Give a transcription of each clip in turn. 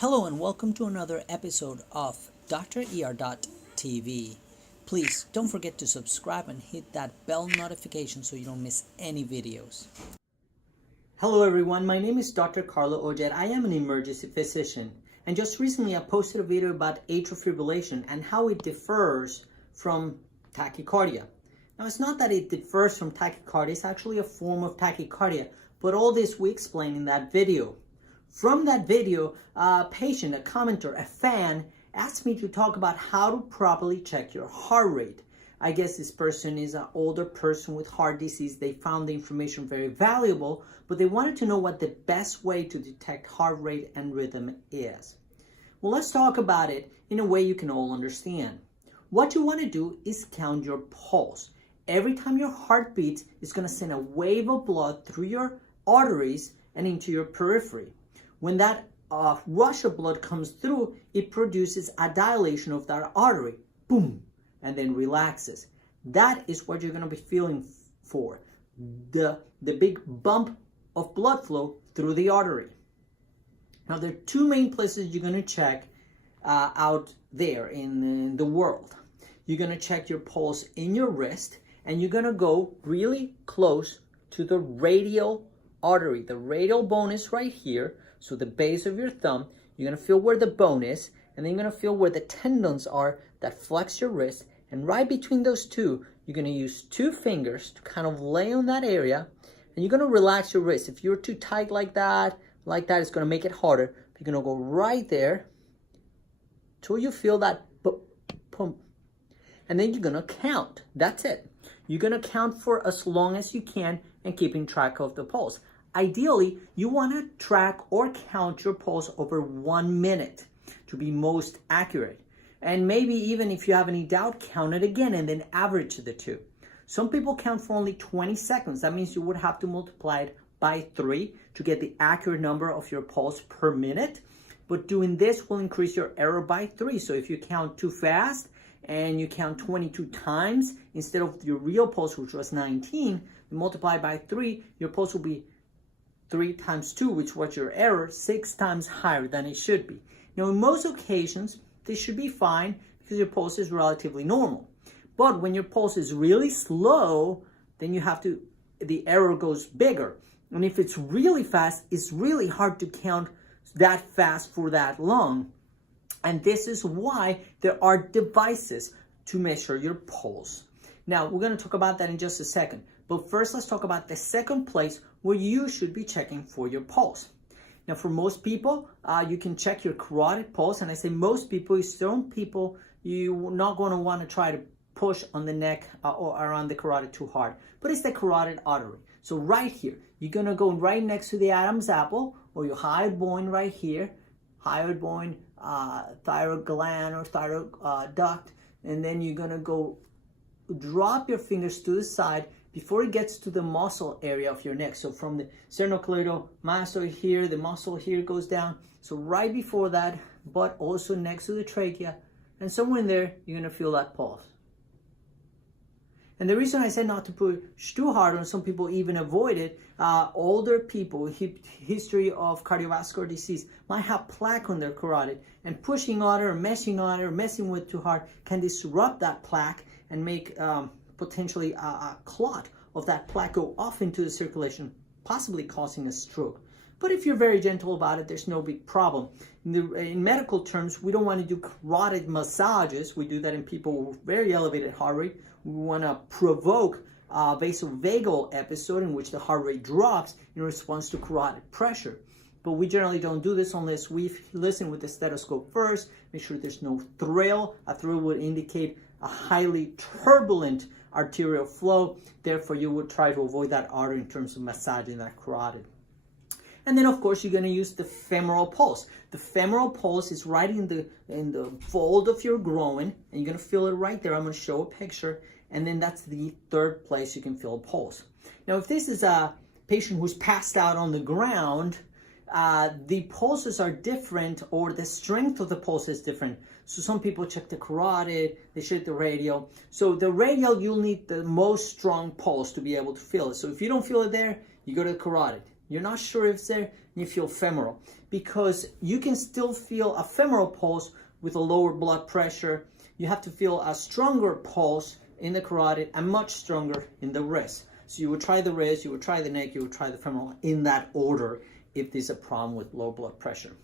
Hello and welcome to another episode of DrER.TV. Please don't forget to subscribe and hit that bell notification so you don't miss any videos. Hello everyone, my name is Dr. Carlo Oller. I am an emergency physician, and just recently I posted a video about atrial fibrillation and how it differs from tachycardia. Now it's not that it differs from tachycardia, it's actually a form of tachycardia, but all this we explain in that video. From that video, a patient, a commenter, a fan asked me to talk about how to properly check your heart rate. I guess this person is an older person with heart disease. They found the information very valuable, but they wanted to know what the best way to detect heart rate and rhythm is. Well, let's talk about it in a way you can all understand. What you want to do is count your pulse. Every time your heart beats, it's going to send a wave of blood through your arteries and into your periphery. When that rush of blood comes through, it produces a dilation of that artery, boom, and then relaxes. That is what you're going to be feeling for, the big bump of blood flow through the artery. Now, there are two main places you're going to check out there in the world. You're going to check your pulse in your wrist, and you're going to go really close to the radial artery. The radial bone is right here. So the base of your thumb, you're going to feel where the bone is, and then you're going to feel where the tendons are that flex your wrist. And right between those two, you're going to use two fingers to kind of lay on that area, and you're going to relax your wrist. If you're too tight like that, it's going to make it harder. You're going to go right there till you feel that pump, and then you're going to count. That's it. You're going to count for as long as you can and keeping track of the pulse. Ideally, you want to track or count your pulse over 1 minute to be most accurate. And maybe even if you have any doubt, count it again and then average the two. Some people count for only 20 seconds. That means you would have to multiply it by 3 to get the accurate number of your pulse per minute. But doing this will increase your error by 3. So if you count too fast and you count 22 times instead of your real pulse, which was 19, you multiply by 3, your pulse will be 3 times 2, which was your error, 6 times higher than it should be. Now, in most occasions, this should be fine because your pulse is relatively normal. But when your pulse is really slow, then the error goes bigger. And if it's really fast, it's really hard to count that fast for that long. And this is why there are devices to measure your pulse. Now, we're going to talk about that in just a second. But first, let's talk about the second place where you should be checking for your pulse. Now, for most people, you can check your carotid pulse. And I say most people, some people, you're not going to want to try to push on the neck or around the carotid too hard. But it's the carotid artery. So right here, you're going to go right next to the Adam's apple or your hyoid right here, hyoid, thyroid gland or thyroid duct. And then you're going to go drop your fingers to the side before it gets to the muscle area of your neck. So from the sternocleidomastoid here, the muscle here goes down. So right before that, but also next to the trachea. And somewhere in there, you're going to feel that pulse. And the reason I said not to push too hard, and some people even avoid it, older people, history of cardiovascular disease, might have plaque on their carotid. And pushing on it or messing with too hard can disrupt that plaque and make potentially a clot of that plaque go off into the circulation, possibly causing a stroke. But if you're very gentle about it, there's no big problem. In medical terms, we don't want to do carotid massages. We do that in people with very elevated heart rate. We want to provoke a vasovagal episode in which the heart rate drops in response to carotid pressure. But we generally don't do this unless we listen with the stethoscope first, make sure there's no thrill. A thrill would indicate a highly turbulent arterial flow. Therefore, you would try to avoid that artery in terms of massaging that carotid. And then, of course, you're going to use the femoral pulse. The femoral pulse is right in the fold of your groin, and you're going to feel it right there. I'm going to show a picture, and then that's the third place you can feel a pulse. Now, if this is a patient who's passed out on the ground, the pulses are different, or the strength of the pulse is different. So some people check the carotid, they check the radial. So the radial, you'll need the most strong pulse to be able to feel it. So if you don't feel it there, you go to the carotid. You're not sure if it's there, you feel femoral, because you can still feel a femoral pulse with a lower blood pressure. You have to feel a stronger pulse in the carotid and much stronger in the wrist. So you would try the wrist, you would try the neck, you would try the femoral in that order if there's a problem with low blood pressure.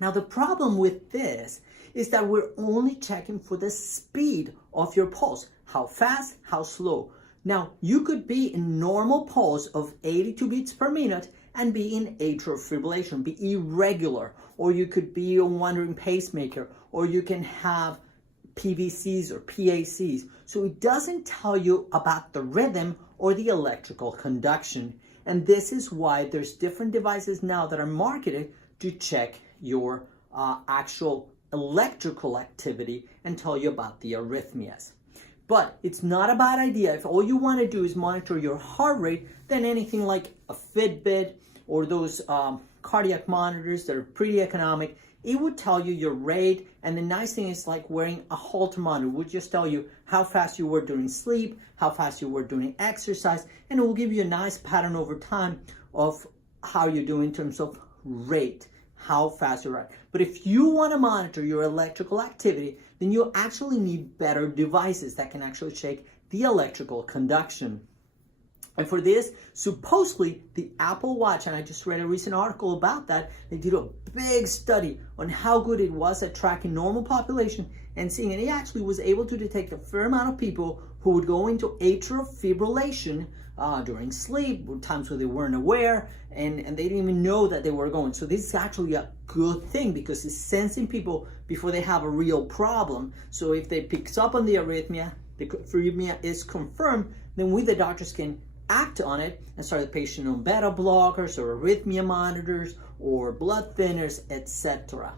Now the problem with this is that we're only checking for the speed of your pulse, how fast, how slow. Now you could be in normal pulse of 82 beats per minute and be in atrial fibrillation, be irregular, or you could be a wandering pacemaker, or you can have PVCs or PACs. So it doesn't tell you about the rhythm or the electrical conduction. And this is why there's different devices now that are marketed to check your actual electrical activity and tell you about the arrhythmias. But it's not a bad idea. If all you want to do is monitor your heart rate, then anything like a Fitbit or those cardiac monitors that are pretty economic, it would tell you your rate. And the nice thing is, like wearing a Holter monitor, it would just tell you how fast you were during sleep, how fast you were during exercise, and it will give you a nice pattern over time of how you're doing in terms of rate, how fast you're at. But if you want to monitor your electrical activity, then you actually need better devices that can actually check the electrical conduction. And for this, supposedly the Apple Watch, and I just read a recent article about that, they did a big study on how good it was at tracking normal population and seeing, and it actually was able to detect a fair amount of people who would go into atrial fibrillation during sleep, times where they weren't aware, and they didn't even know that they were going. So this is actually a good thing because it's sensing people before they have a real problem. So if they picks up on the arrhythmia is confirmed, then we, the doctors, can act on it and start the patient on beta blockers or arrhythmia monitors or blood thinners, etc.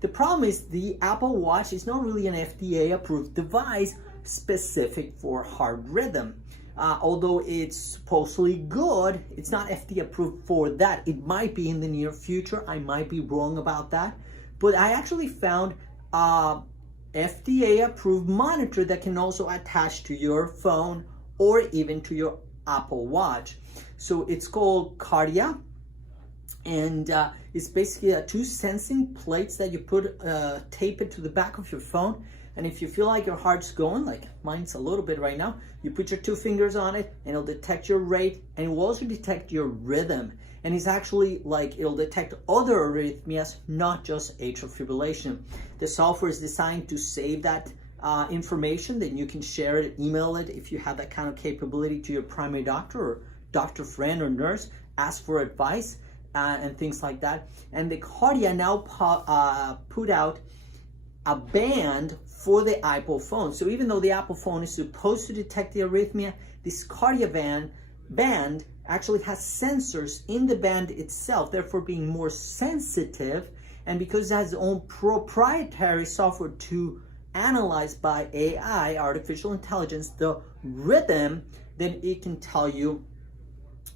The problem is the Apple Watch is not really an FDA approved device specific for heart rhythm. Although it's supposedly good, it's not FDA approved for that. It might be in the near future. I might be wrong about that. But I actually found a FDA approved monitor that can also attach to your phone or even to your Apple Watch. So it's called Cardia, and it's basically two sensing plates that you put tape it to the back of your phone. And if you feel like your heart's going, like mine's a little bit right now, you put your 2 fingers on it and it'll detect your rate, and it will also detect your rhythm. And it's actually like it'll detect other arrhythmias, not just atrial fibrillation. The software is designed to save that information, then you can share it, email it if you have that kind of capability to your primary doctor or doctor friend or nurse, ask for advice and things like that. And the Cardia now put out a band for the Apple phone. So even though the Apple phone is supposed to detect the arrhythmia, this Cardia band actually has sensors in the band itself, therefore being more sensitive. And because it has its own proprietary software to analyze by AI, artificial intelligence, the rhythm, then it can tell you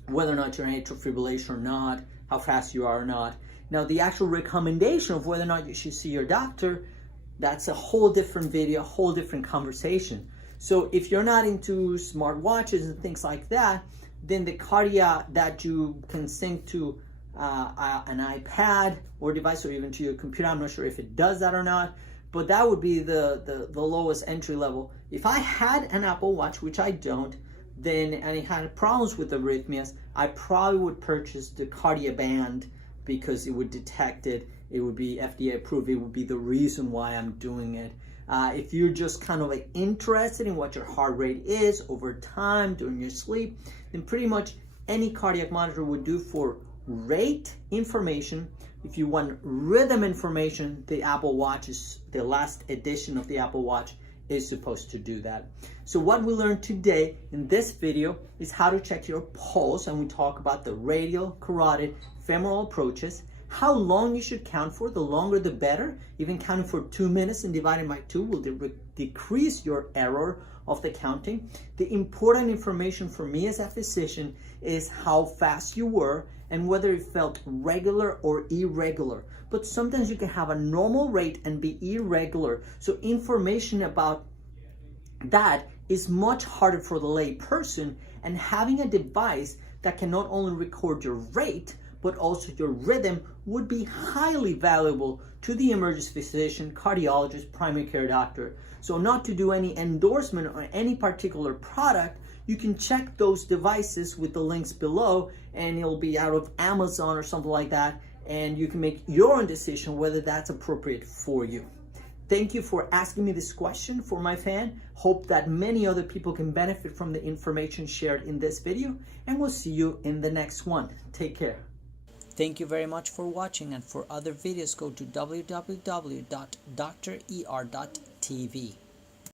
whether or not you're in atrial fibrillation or not, how fast you are or not. Now, the actual recommendation of whether or not you should see your doctor, that's a whole different video, a whole different conversation. So if you're not into smart watches and things like that, then the Cardia that you can sync to an iPad or device or even to your computer, I'm not sure if it does that or not, but that would be the lowest entry level. If I had an Apple Watch, which I don't, then and it had problems with arrhythmias, I probably would purchase the Cardia band because it would detect it. It would be FDA approved. It would be the reason why I'm doing it. If you're just kind of like interested in what your heart rate is over time during your sleep, then pretty much any cardiac monitor would do for rate information. If you want rhythm information, the Apple Watch is the last edition of the Apple Watch is supposed to do that. So what we learned today in this video is how to check your pulse, and we talk about the radial, carotid, femoral approaches, how long you should count for. The longer the better. Even counting for 2 minutes and dividing by 2 will decrease your error of the counting. The important information for me as a physician is how fast you were and whether it felt regular or irregular. But sometimes you can have a normal rate and be irregular. So information about that is much harder for the lay person, and having a device that can not only record your rate, but also your rhythm would be highly valuable to the emergency physician, cardiologist, primary care doctor. So not to do any endorsement on any particular product, you can check those devices with the links below, and it'll be out of Amazon or something like that, and you can make your own decision whether that's appropriate for you. Thank you for asking me this question for my fan. Hope that many other people can benefit from the information shared in this video, and we'll see you in the next one. Take care. Thank you very much for watching, and for other videos go to www.drer.tv.